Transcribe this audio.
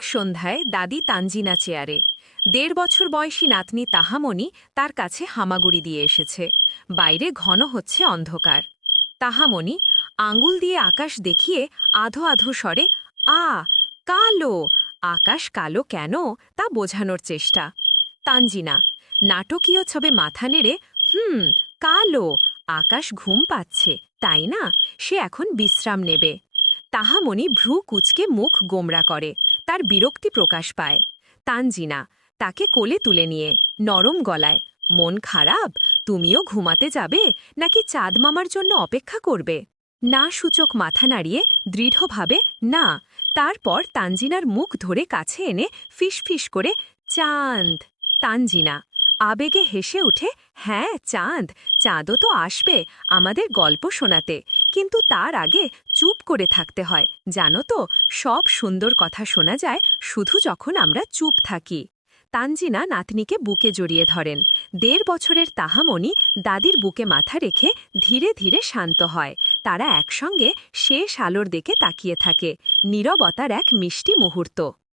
এক সন্ধ্যায় দাদি তানজিনা চেয়ারে ১.৫ বছর বয়সী নাতনি তাহামণি তার কাছে হামাগুড়ি দিয়ে এসেছে। বাইরে ঘন হচ্ছে অন্ধকার। তাহামণি আঙুল দিয়ে আকাশ দেখিয়ে আধো আধো স্বরে আ কালো, আকাশ কালো কেন তা বোঝানোর চেষ্টা। তানজিনা নাটকীয় ছবে মাথা নেড়ে কালো, আকাশ ঘুম পাচ্ছে তাই না, সে এখন বিশ্রাম নেবে। তাহামণি ভ্রু কুঁচকে মুখ গোমরা করে, তার বিরক্তি প্রকাশ পায়। তানজিনা তাকে কোলে তুলে নিয়ে নরম গলায়, মন খারাপ, তুমিও ঘুমাতে যাবে নাকি চাঁদ মামার জন্য অপেক্ষা করবে? না সূচক মাথা নাড়িয়ে দৃঢ়ভাবে না। তারপর তানজিনার মুখ ধরে কাছে এনে ফিসফিস করে চাঁদ। তানজিনা আবেগে হেসে উঠে, হ্যাঁ চাঁদ, চাঁদও তো আসবে আমাদের গল্প শোনাতে, কিন্তু তার আগে চুপ করে থাকতে হয়, জানো তো, সব সুন্দর কথা শোনা যায় শুধু যখন আমরা চুপ থাকি। তানজিনা নাতনিকে বুকে জড়িয়ে ধরেন। ১.৫ বছরের তাহামণি দাদির বুকে মাথা রেখে ধীরে ধীরে শান্ত হয়। তারা একসঙ্গে শেষ আলোর দিকে তাকিয়ে থাকে, নীরবতার এক মিষ্টি মুহূর্ত।